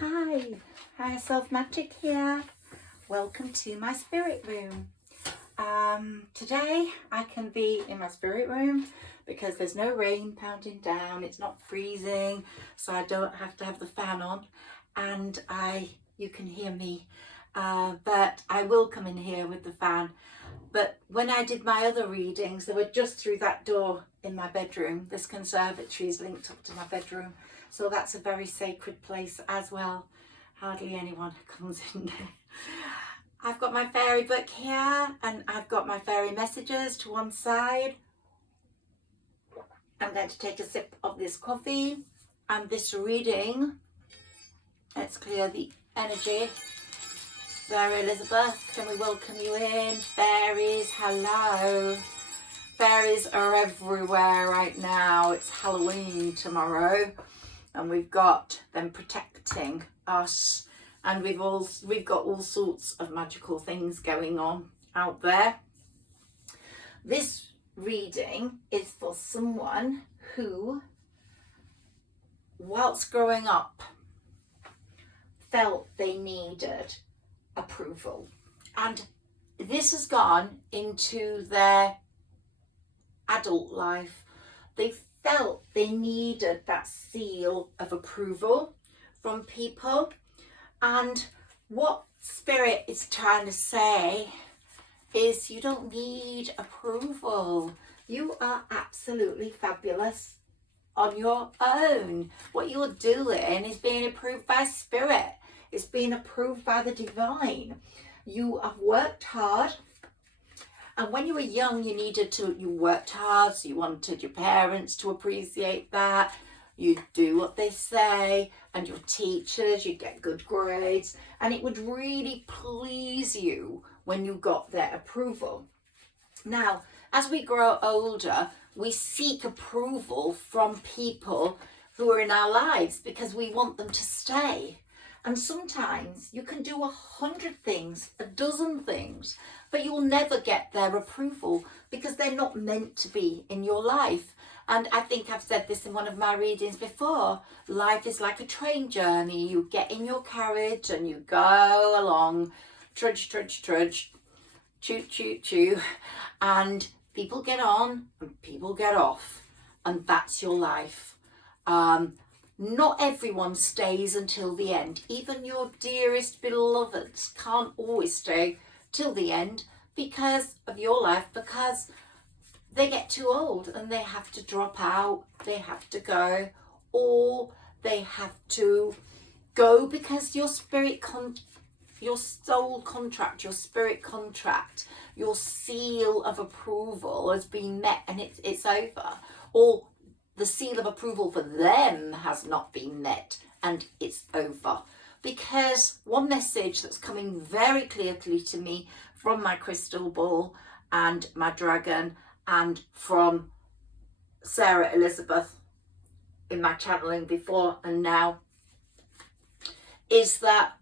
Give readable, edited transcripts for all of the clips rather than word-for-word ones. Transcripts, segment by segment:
Hi, Higherself Magic here. Welcome to my spirit room. Today I can be in my spirit room because there's no rain pounding down, it's not freezing, so I don't have to have the fan on, and you can hear me, but I will come in here with the fan. But when I did my other readings, they were just through that door in my bedroom. This conservatory is linked up to my bedroom, so that's a very sacred place as well. Hardly anyone comes in there. I've got my fairy book here, and I've got my fairy messages to one side. I'm going to take a sip of this coffee, and this reading, let's clear the energy. Sarah Elizabeth, can we welcome you in? Fairies, hello. Fairies are everywhere right now. It's Halloween tomorrow, and we've got them protecting us, and we've got all sorts of magical things going on out there. This reading is for someone who, whilst growing up, felt they needed approval, and this has gone into their adult life. They felt they needed that seal of approval from people, and what Spirit is trying to say is you don't need approval. You are absolutely fabulous on your own. What you're doing is being approved by Spirit. It's being approved by the divine. You have worked hard, and when you were young, you worked hard, so you wanted your parents to appreciate that. You'd do what they say, and your teachers, you'd get good grades, and it would really please you when you got their approval. Now, as we grow older, we seek approval from people who are in our lives because we want them to stay. And sometimes you can do 100 things, a dozen things, but you'll never get their approval because they're not meant to be in your life. And I think I've said this in one of my readings before. Life is like a train journey. You get in your carriage and you go along, trudge, trudge, trudge, choo, choo, choo, and people get on and people get off, and that's your life. Not everyone stays until the end. Even your dearest beloveds can't always stay till the end because of your life, because they get too old and they have to drop out, they have to go, or they have to go because your soul contract, your spirit contract, your seal of approval has been met and it's over, or the seal of approval for them has not been met and it's over. Because one message that's coming very clearly to me from my crystal ball and my dragon and from Sarah Elizabeth in my channeling before and now is that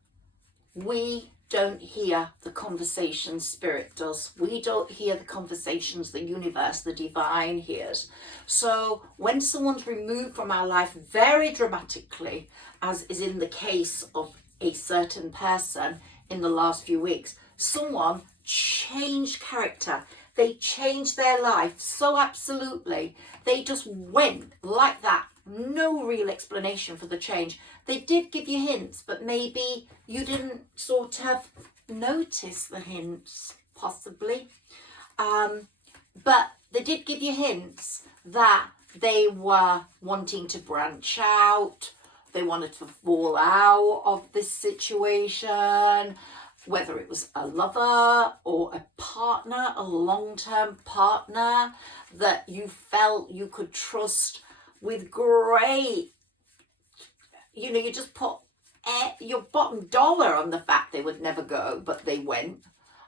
we don't hear the conversations Spirit does. We don't hear the conversations the universe, the divine hears. So when someone's removed from our life very dramatically, as is in the case of a certain person in the last few weeks, someone changed character. They changed their life so absolutely. They just went like that. No real explanation for the change. They did give you hints, but maybe you didn't sort of notice the hints, possibly. But they did give you hints that they were wanting to branch out. They wanted to fall out of this situation, whether it was a lover or a partner, a long-term partner that you felt you could trust with great, you just put your bottom dollar on the fact they would never go, but they went.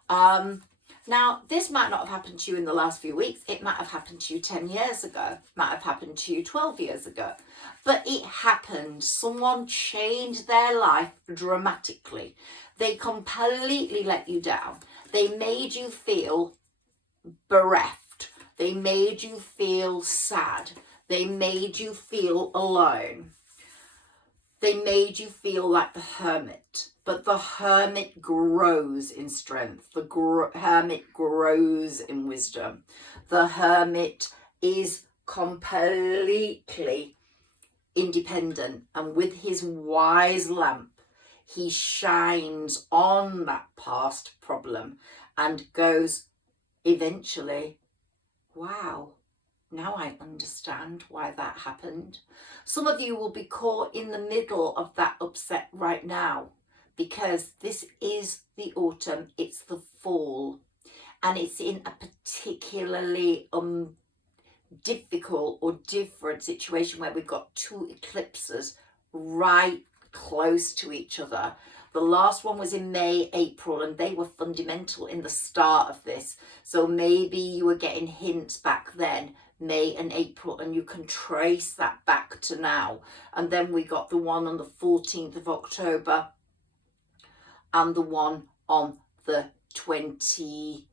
Now, this might not have happened to you in the last few weeks. It might have happened to you 10 years ago. It might have happened to you 12 years ago. But it happened. Someone changed their life dramatically. They completely let you down. They made you feel bereft. They made you feel sad. They made you feel alone. They made you feel like the hermit, but the hermit grows in strength. The hermit grows in wisdom. The hermit is completely independent, and with his wise lamp, he shines on that past problem and goes, eventually, wow, now I understand why that happened. Some of you will be caught in the middle of that upset right now, because this is the autumn, it's the fall, and it's in a particularly difficult or different situation where we've got two eclipses right close to each other. The last one was in May, April, and they were fundamental in the start of this. So maybe you were getting hints back then, May and April, and you can trace that back to now. And then we got the one on the 14th of October and the one on the 24th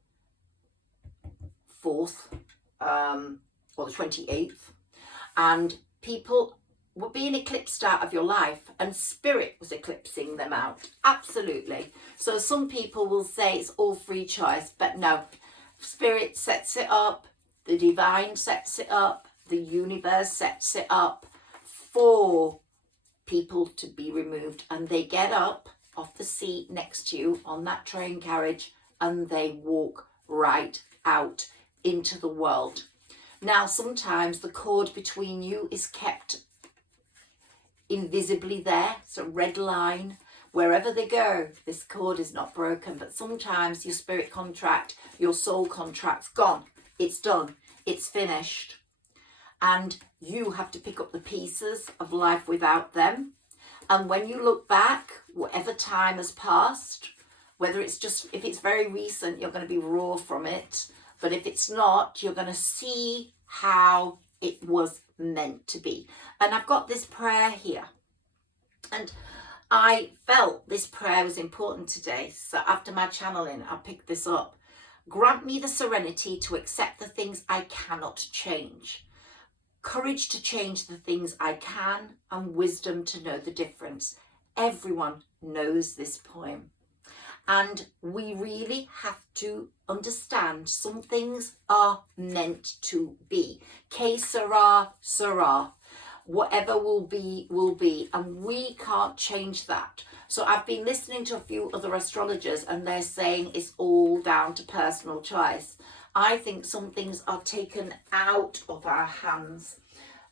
or the 28th. And people were being eclipsed out of your life, and spirit was eclipsing them out. Absolutely. So some people will say it's all free choice, but no, spirit sets it up, the divine sets it up, the universe sets it up for people to be removed, and they get up off the seat next to you on that train carriage and they walk right out into the world. Now, sometimes the cord between you is kept invisibly there. It's a red line. Wherever they go, this cord is not broken. But sometimes your spirit contract, your soul contract's gone. It's done. It's finished. And you have to pick up the pieces of life without them. And when you look back, whatever time has passed, whether it's just, if it's very recent, you're going to be raw from it. But if it's not, you're going to see how it was meant to be. And I've got this prayer here. And I felt this prayer was important today. So after my channeling, I picked this up. Grant me the serenity to accept the things I cannot change. Courage to change the things I can, and wisdom to know the difference. Everyone knows this poem. And we really have to understand some things are meant to be. Que sera, sera. Whatever will be, will be. And we can't change that. So I've been listening to a few other astrologers and they're saying it's all down to personal choice. I think some things are taken out of our hands.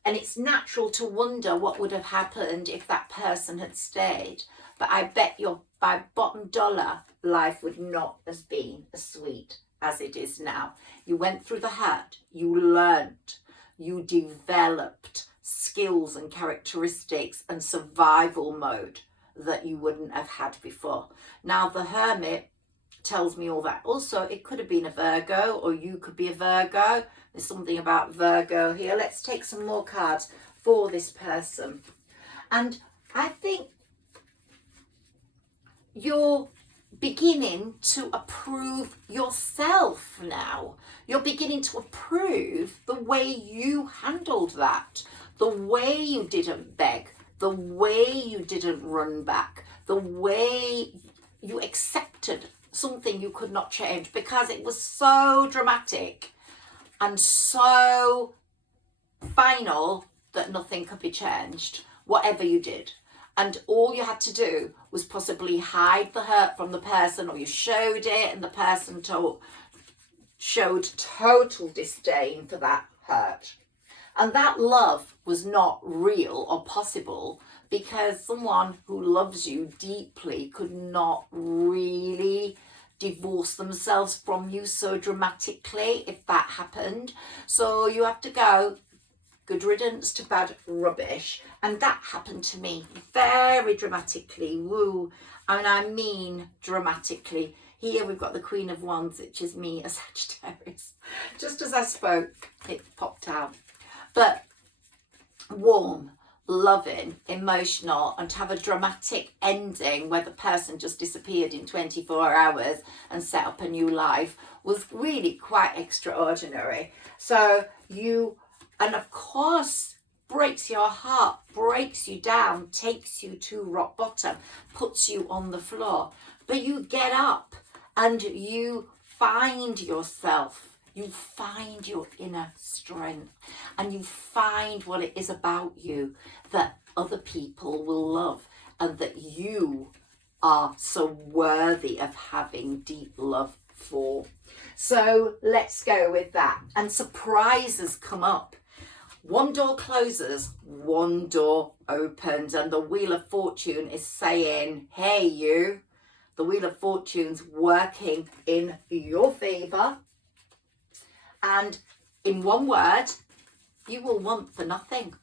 And it's natural to wonder what would have happened if that person had stayed. But I bet your by bottom dollar, life would not have been as sweet as it is now. You went through the hurt, you learned, you developed skills and characteristics and survival mode that you wouldn't have had before. Now the Hermit tells me all that. Also, it could have been a Virgo, or you could be a Virgo. There's something about Virgo here. Let's take some more cards for this person. And I think you're beginning to approve yourself now. You're beginning to approve the way you handled that, the way you didn't beg, the way you didn't run back, the way you accepted something you could not change because it was so dramatic and so final that nothing could be changed, whatever you did. And all you had to do was possibly hide the hurt from the person, or you showed it and the person showed total disdain for that hurt. And that love was not real or possible because someone who loves you deeply could not really divorce themselves from you so dramatically if that happened. So you have to go, good riddance to bad rubbish. And that happened to me very dramatically. Woo. And I mean dramatically. Here we've got the Queen of Wands, which is me, a Sagittarius. Just as I spoke, it popped out. But warm, loving, emotional, and to have a dramatic ending where the person just disappeared in 24 hours and set up a new life was really quite extraordinary. So and of course, breaks your heart, breaks you down, takes you to rock bottom, puts you on the floor. But you get up and you find yourself. You find your inner strength, and you find what it is about you that other people will love, and that you are so worthy of having deep love for. So let's go with that. And surprises come up. One door closes, one door opens, and the Wheel of Fortune is saying, hey, you. The Wheel of Fortune's working in your favor. And in one word, you will want for nothing,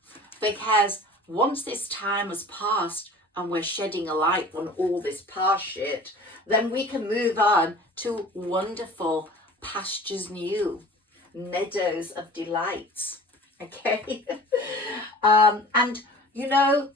because once this time has passed and we're shedding a light on all this past shit, then we can move on to wonderful pastures new, meadows of delights. Okay. And you know,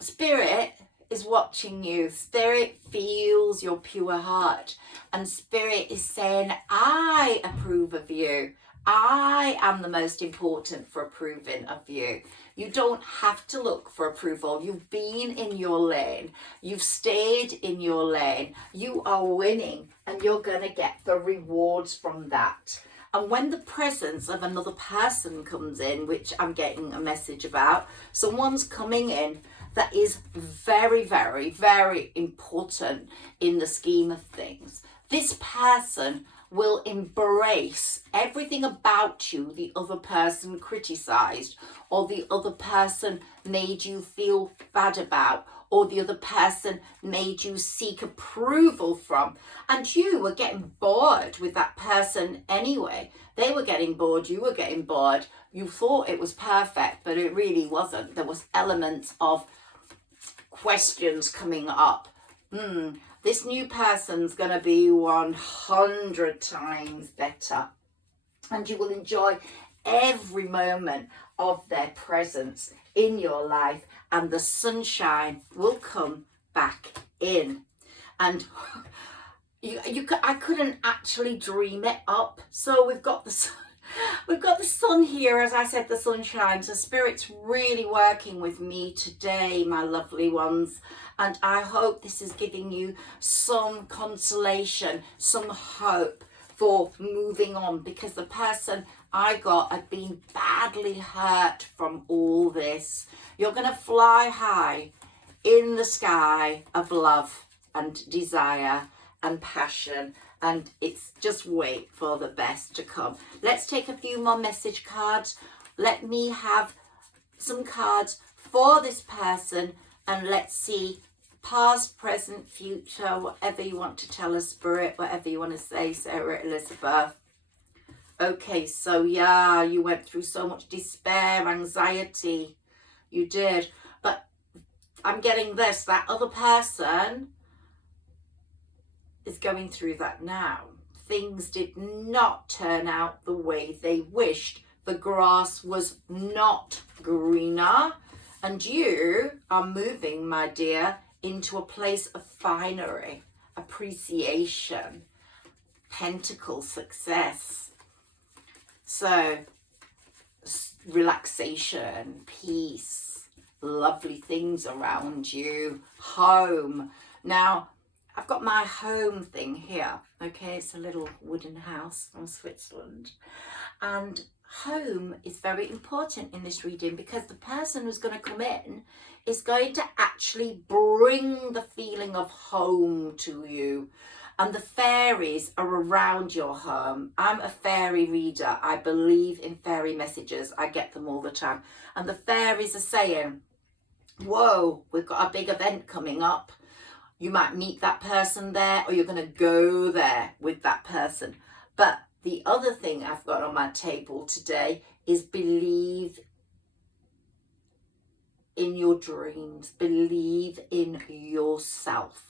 Spirit is watching you. Spirit feels your pure heart, and Spirit is saying, I approve of you. I am the most important for approving of you. You don't have to look for approval. You've been in your lane. You've stayed in your lane. You are winning, and you're going to get the rewards from that. And when the presence of another person comes in, which I'm getting a message about, someone's coming in that is very, very, very important in the scheme of things. This person will embrace everything about you the other person criticized, or the other person made you feel bad about, or the other person made you seek approval from. And you were getting bored with that person anyway. They were getting bored, you were getting bored. You thought it was perfect, but it really wasn't. There was elements of questions coming up. This new person's going to be 100 times better, and you will enjoy every moment of their presence in your life, and the sunshine will come back in. And I couldn't actually dream it up. So we've got the sun. We've got the sun here, as I said, the sunshine. So Spirit's really working with me today, my lovely ones. And I hope this is giving you some consolation, some hope for moving on, because the person I got had been badly hurt from all this. You're going to fly high in the sky of love and desire and passion, and it's just wait for the best to come. Let's take a few more message cards. Let me have some cards for this person, and let's see past, present, future, whatever you want to tell us, Spirit, whatever you want to say, Sarah Elizabeth. Okay, so yeah, you went through so much despair, anxiety. You did. But I'm getting this, that other person is going through that now. Things did not turn out the way they wished. The grass was not greener. And you are moving, my dear, into a place of finery, appreciation, pentacle success. So, relaxation, peace, lovely things around you, home. Now, I've got my home thing here, okay? It's a little wooden house from Switzerland. And home is very important in this reading, because the person who's going to come in is going to actually bring the feeling of home to you. And the fairies are around your home. I'm a fairy reader. I believe in fairy messages. I get them all the time. And the fairies are saying, whoa, we've got a big event coming up. You might meet that person there, or you're going to go there with that person. But the other thing I've got on my table today is believe in your dreams. Believe in yourself.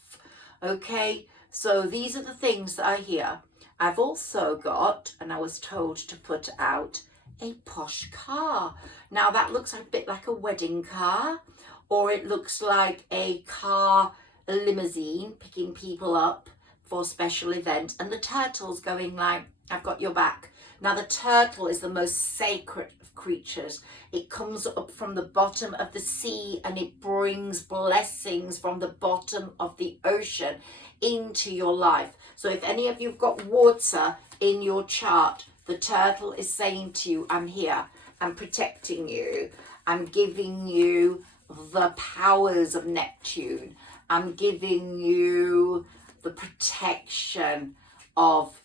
Okay? So these are the things that I hear. I've also got, and I was told to put out, a posh car. Now that looks a bit like a wedding car, or it looks like a car, a limousine picking people up for special events, and the turtle's going like, I've got your back. Now the turtle is the most sacred of creatures. It comes up from the bottom of the sea and it brings blessings from the bottom of the ocean into your life. So if any of you've got water in your chart, the turtle is saying to you, I'm here, I'm protecting you, I'm giving you the powers of Neptune, I'm giving you the protection of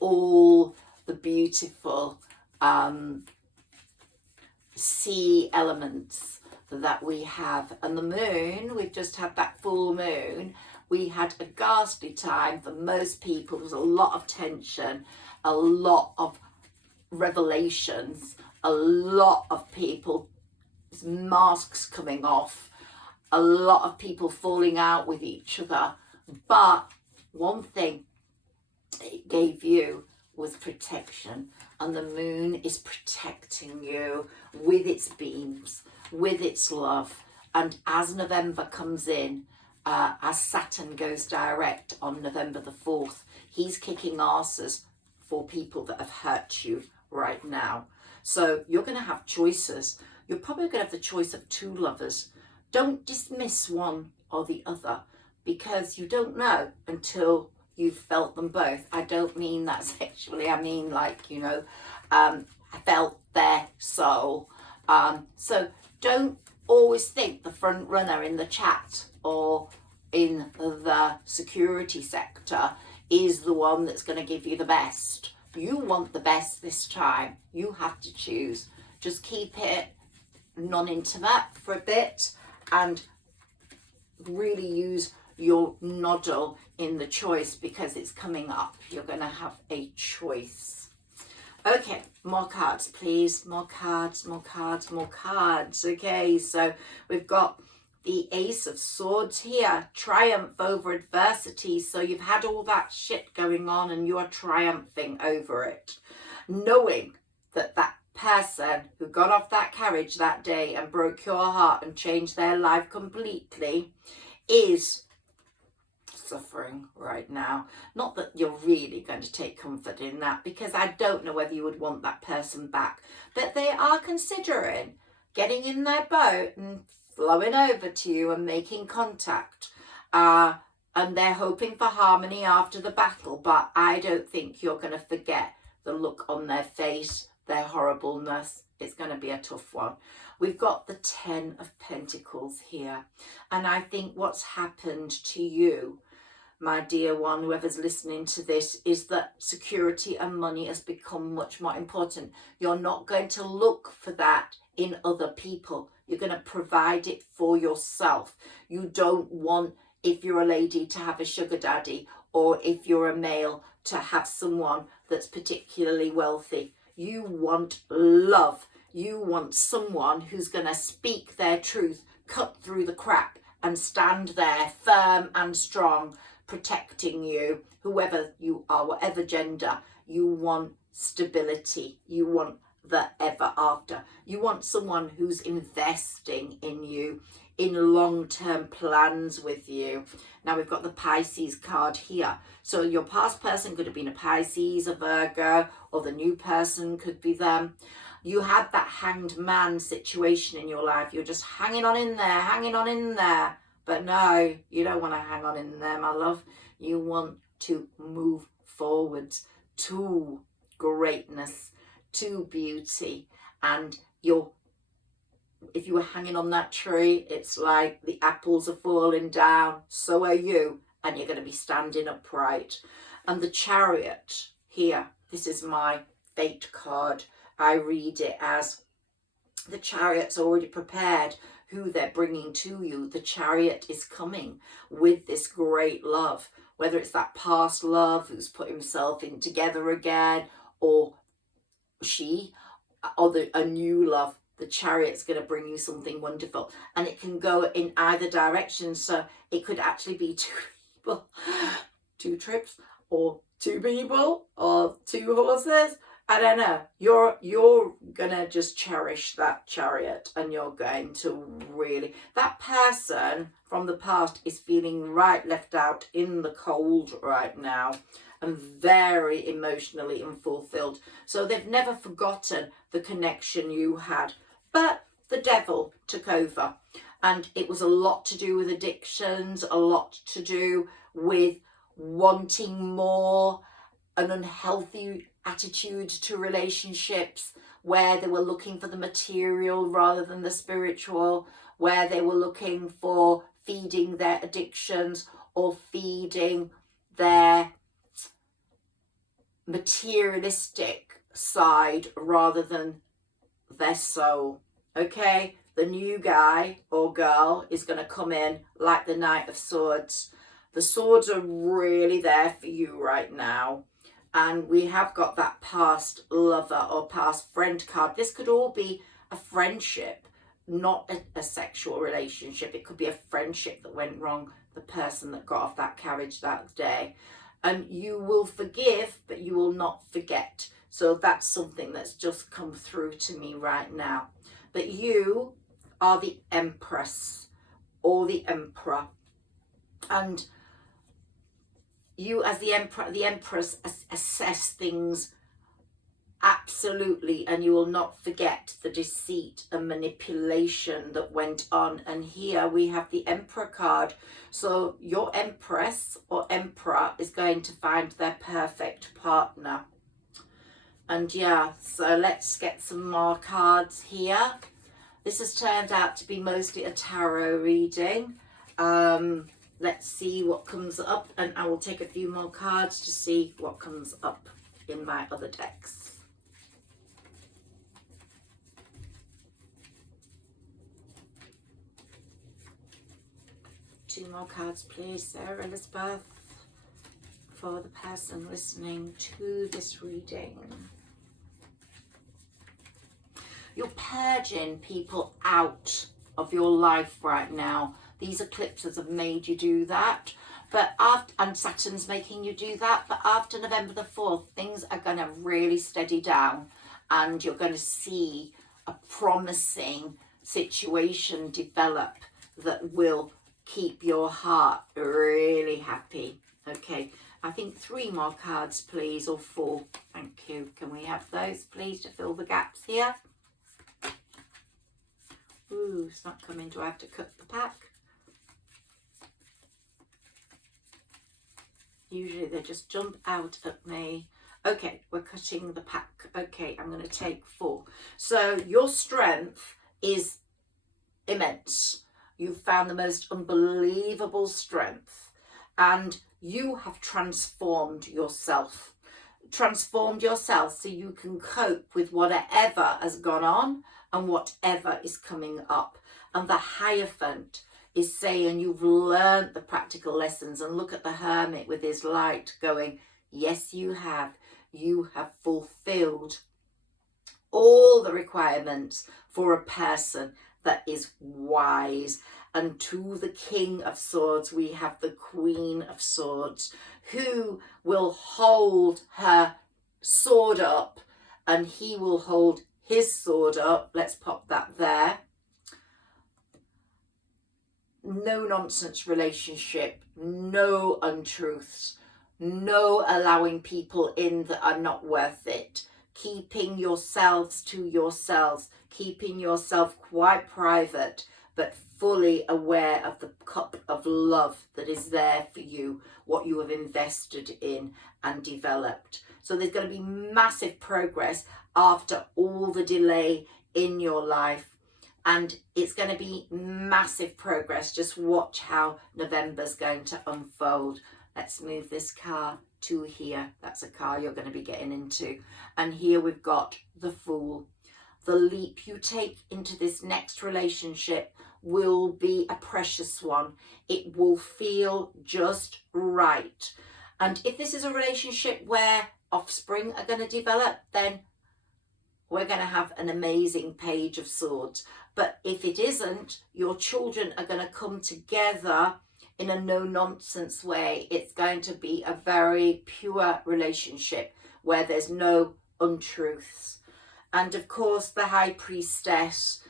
all the beautiful sea elements that we have. And the moon, we've just had that full moon. We had a ghastly time for most people. There was a lot of tension, a lot of revelations, a lot of people, masks coming off, a lot of people falling out with each other. But one thing it gave you was protection, and the moon is protecting you with its beams, with its love. And as November comes in, as Saturn goes direct on November the 4th, he's kicking asses for people that have hurt you right now. So you're going to have choices. You're probably going to have the choice of two lovers. Don't dismiss one or the other, because you don't know until you've felt them both. I don't mean that sexually. I mean, like, you know, I felt their soul. So don't always think the front runner in the chat or in the security sector is the one that's going to give you the best. You want the best this time. You have to choose. Just keep it non-intimate for a bit and really use your noddle in the choice, because it's coming up. You're going to have a choice. Okay, more cards, please. More cards, more cards, more cards. Okay, so we've got the Ace of Swords here. Triumph over adversity. So you've had all that shit going on and you're triumphing over it. Knowing that that person who got off that carriage that day and broke your heart and changed their life completely is suffering right now. Not that you're really going to take comfort in that, because I don't know whether you would want that person back, but they are considering getting in their boat and flowing over to you and making contact, and they're hoping for harmony after the battle. But I don't think you're going to forget the look on their face, their horribleness. It's going to be a tough one. We've got the 10 of Pentacles here, and I think what's happened to you, my dear one, whoever's listening to this, is that security and money has become much more important. You're not going to look for that in other people. You're going to provide it for yourself. You don't want, if you're a lady, to have a sugar daddy, or if you're a male, to have someone that's particularly wealthy. You want love. You want someone who's going to speak their truth, cut through the crap, and stand there firm and strong, protecting you, whoever you are, whatever gender. You want stability. You want the ever after. You want someone who's investing in you, in long-term plans with you. Now we've got the Pisces card here. So your past person could have been a Pisces, a Virgo, or the new person could be them. You had that hanged man situation in your life. You're just hanging on in there, hanging on in there. But no, you don't want to hang on in there, my love. You want to move forwards to greatness, to beauty. And if you were hanging on that tree, it's like the apples are falling down. So are you. And you're going to be standing upright. And the Chariot here, this is my fate card. I read it as the Chariot's already prepared who they're bringing to you. The Chariot is coming with this great love, whether it's that past love who's put himself in together again, or she, or a new love. The Chariot's going to bring you something wonderful, and it can go in either direction. So it could actually be two people, two trips, or two people, or two horses. I don't know, you're gonna just cherish that Chariot, and you're going to really, that person from the past is feeling right left out in the cold right now, and very emotionally unfulfilled. So they've never forgotten the connection you had, but the devil took over, and it was a lot to do with addictions, a lot to do with wanting more, an unhealthy attitude to relationships, where they were looking for the material rather than the spiritual, where they were looking for feeding their addictions or feeding their materialistic side rather than their soul. Okay, the new guy or girl is going to come in like the Knight of Swords. The swords are really there for you right now. And we have got that past lover or past friend card. This could all be a friendship, not a sexual relationship. It could be a friendship that went wrong, the person that got off that carriage that day. And you will forgive, but you will not forget. So that's something that's just come through to me right now. But you are the Empress or the Emperor. And you as the Empress assess things absolutely, and you will not forget the deceit and manipulation that went on. And here we have the Emperor card. So your Empress or Emperor is going to find their perfect partner. And yeah, so let's get some more cards here. This has turned out to be mostly a tarot reading. Let's see what comes up, and I will take a few more cards to see what comes up in my other decks. Two more cards, please, Sarah Elizabeth, for the person listening to this reading. You're purging people out of your life right now. These eclipses have made you do that, and Saturn's making you do that. But after November the 4th, things are going to really steady down, and you're going to see a promising situation develop that will keep your heart really happy. Okay, I think 3 more cards, please, or 4. Thank you. Can we have those, please, to fill the gaps here? Ooh, it's not coming. Do I have to cut the pack? Usually they just jump out at me. Okay, we're cutting the pack. Okay, I'm going to take 4. So your strength is immense. You've found the most unbelievable strength, and you have transformed yourself. Transformed yourself so you can cope with whatever has gone on and whatever is coming up. And the Hierophant is saying you've learned the practical lessons. And look at the Hermit with his light going, yes, you have. You have fulfilled all the requirements for a person that is wise. And to the King of Swords, we have the Queen of Swords, who will hold her sword up, and he will hold his sword up. Let's pop that there. No nonsense relationship, no untruths, no allowing people in that are not worth it. Keeping yourselves to yourselves, keeping yourself quite private, but fully aware of the cup of love that is there for you, what you have invested in and developed. So there's going to be massive progress after all the delay in your life. And it's going to be massive progress. Just watch how November's going to unfold. Let's move this car to here. That's a car you're going to be getting into. And here we've got the Fool. The leap you take into this next relationship will be a precious one. It will feel just right. And if this is a relationship where offspring are going to develop, then we're going to have an amazing Page of Swords. But if it isn't, your children are going to come together in a no-nonsense way. It's going to be a very pure relationship where there's no untruths. And of course, the High Priestess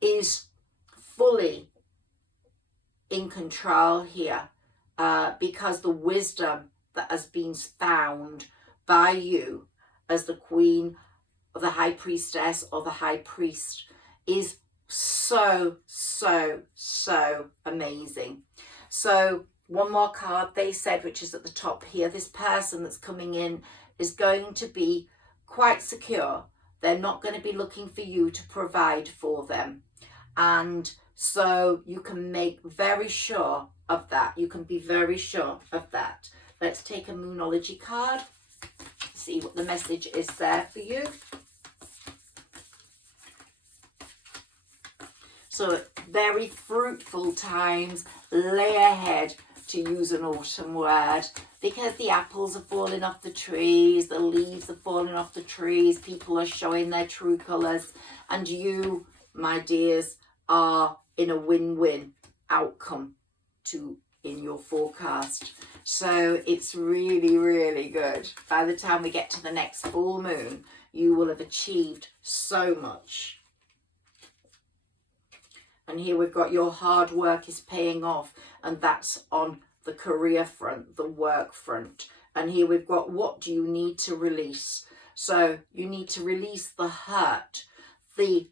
is fully in control here, because the wisdom that has been found by you as the Queen of the High Priestess or the High Priest is so, so, so amazing. So one more card they said, which is at the top here, this person that's coming in is going to be quite secure. They're not going to be looking for you to provide for them. And so you can make very sure of that. You can be very sure of that. Let's take a Moonology card. See what the message is there for you. So very fruitful times lay ahead, to use an autumn word, because the apples are falling off the trees, the leaves are falling off the trees, people are showing their true colours, and you, my dears, are in a win-win outcome in your forecast. So it's really, really good. By the time we get to the next full moon, you will have achieved so much. And here we've got your hard work is paying off, and that's on the career front, the work front. And here we've got, what do you need to release? So you need to release the hurt, the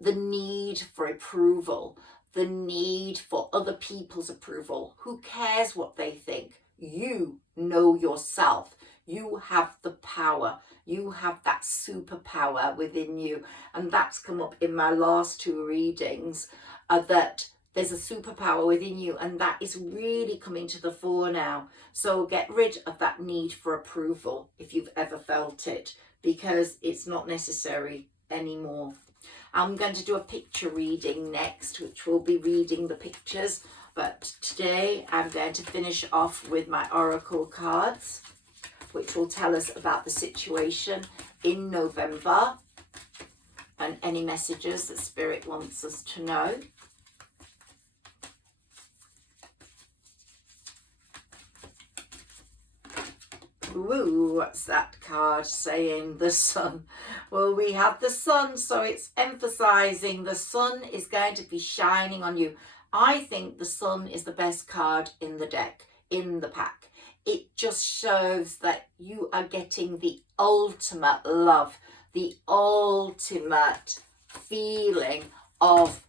need for approval, the need for other people's approval. Who cares what they think? You know yourself. You have the power. You have that superpower within you. And that's come up in my last two readings, that there's a superpower within you, and that is really coming to the fore now. So get rid of that need for approval if you've ever felt it, because it's not necessary anymore. I'm going to do a picture reading next, which will be reading the pictures. But today I'm going to finish off with my oracle cards, which will tell us about the situation in November and any messages that Spirit wants us to know. Ooh, what's that card saying? The sun. Well, we have the sun, so it's emphasizing the sun is going to be shining on you. I think the sun is the best card in the deck, in the pack. It just shows that you are getting the ultimate love, the ultimate feeling of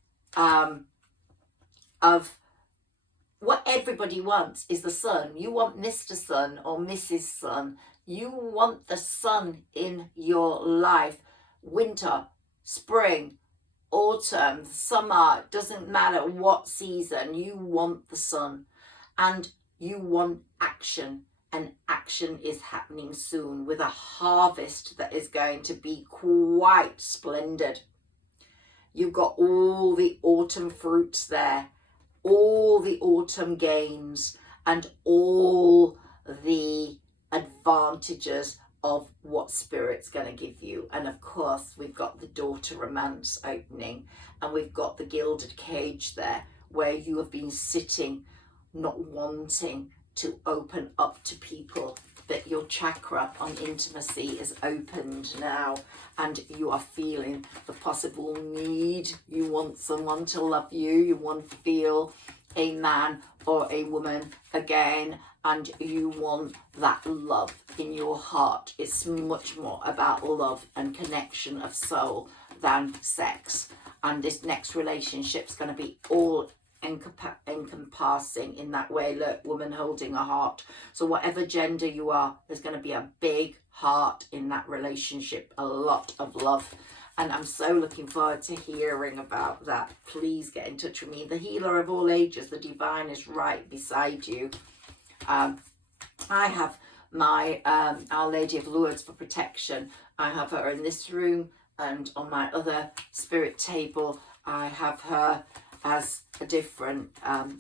what everybody wants is the sun. You want Mr. Sun or Mrs. Sun. You want the sun in your life. Winter, spring, autumn, summer, doesn't matter what season, you want the sun. And you want action. And action is happening soon with a harvest that is going to be quite splendid. You've got all the autumn fruits there, all the autumn gains, and all the advantages of what Spirit's going to give you. And of course, we've got the daughter romance opening, and we've got the gilded cage there, where you have been sitting, not wanting to open up to people, but your chakra on intimacy is opened now, and you are feeling the possible need. You want someone to love you. You want to feel a man or a woman again, and you want that love in your heart. It's much more about love and connection of soul than sex. And this next relationship's going to be all encompassing in that way. Look, woman holding a heart. So whatever gender you are, there's going to be a big heart in that relationship, a lot of love. And I'm so looking forward to hearing about that. Please get in touch with me. The healer of all ages, the divine, is right beside you. I have my Our Lady of Lourdes for protection. I have her in this room, and on my other spirit table I have her as a different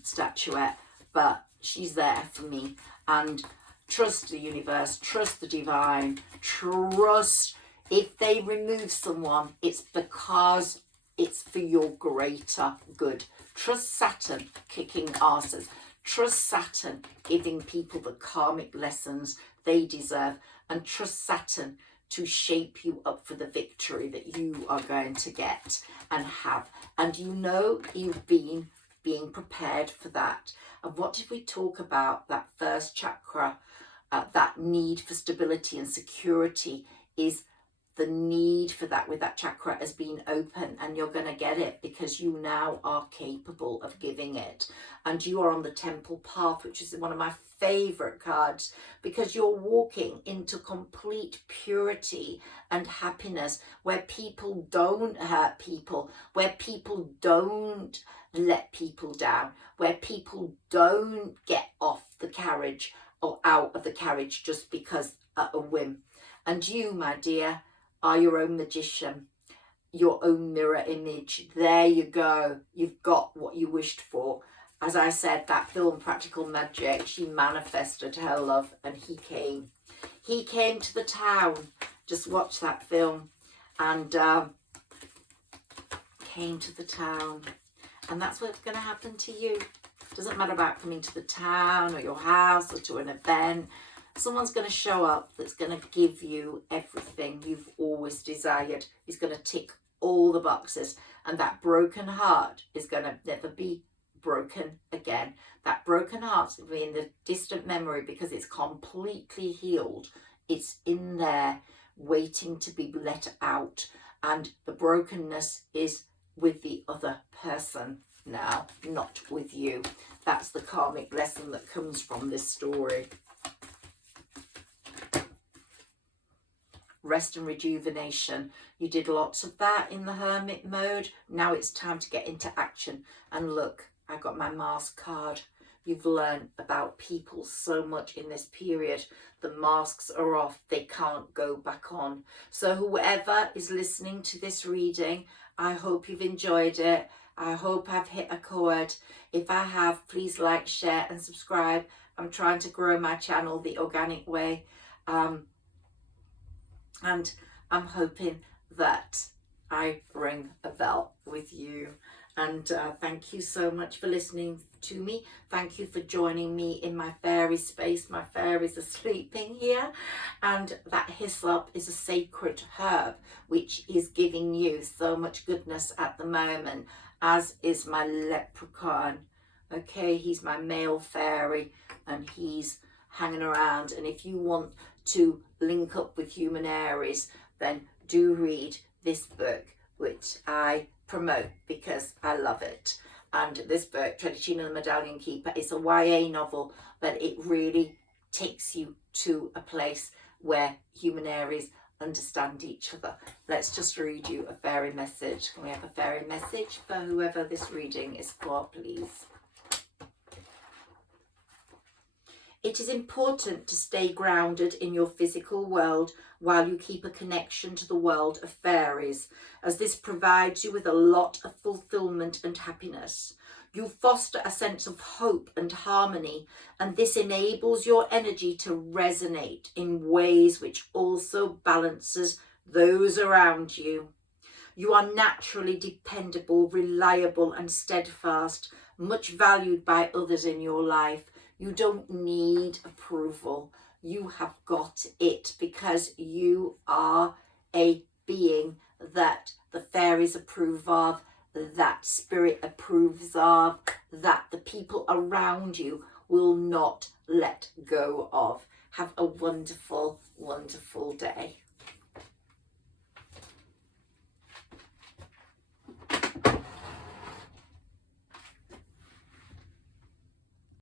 statuette, but she's there for me. And trust the universe, trust the divine, trust. If they remove someone, it's because it's for your greater good. Trust Saturn kicking asses. Trust Saturn giving people the karmic lessons they deserve. And trust Saturn to shape you up for the victory that you are going to get and have. And you know you've been being prepared for that. And what did we talk about? That first chakra, that need for stability and security, is the need for that with that chakra has been open, and you're going to get it because you now are capable of giving it. And you are on the temple path, which is one of my favorite cards, because you're walking into complete purity and happiness, where people don't hurt people, where people don't let people down, where people don't get off the carriage or out of the carriage just because at a whim. And you, my dear, are your own magician, your own mirror image. There you go. You've got what you wished for. As I said, that film Practical Magic, she manifested her love, and he came. He came to the town. Just watch that film. And came to the town. And that's what's going to happen to you. Doesn't matter about coming to the town or your house or to an event. Someone's going to show up that's going to give you everything you've always desired. He's going to tick all the boxes, and that broken heart is going to never be broken again. That broken heart's going to be in the distant memory because it's completely healed. It's in there waiting to be let out, and the brokenness is with the other person now, not with you. That's the karmic lesson that comes from this story. Rest and rejuvenation. You did lots of that in the hermit mode. Now it's time to get into action. And look, I got my mask card. You've learned about people so much in this period. The masks are off. They can't go back on. So whoever is listening to this reading, I hope you've enjoyed it. I hope I've hit a chord. If I have, please like, share and subscribe. I'm trying to grow my channel the organic way. And I'm hoping that I ring a bell with you. And thank you so much for listening to me. Thank you for joining me in my fairy space. My fairies are sleeping here. And that hyssop is a sacred herb, which is giving you so much goodness at the moment, as is my leprechaun. Okay, he's my male fairy, and he's hanging around. And if you want to link up with human Aries, then do read this book, which I promote because I love it. And this book, Tradition of the Medallion Keeper, is a YA novel, but it really takes you to a place where human Aries understand each other. Let's just read you a fairy message. Can we have a fairy message for whoever this reading is for, please? It is important to stay grounded in your physical world while you keep a connection to the world of fairies, as this provides you with a lot of fulfillment and happiness. You foster a sense of hope and harmony, and this enables your energy to resonate in ways which also balances those around you. You are naturally dependable, reliable, and steadfast, much valued by others in your life. You don't need approval. You have got it because you are a being that the fairies approve of, that spirit approves of, that the people around you will not let go of. Have a wonderful, wonderful day.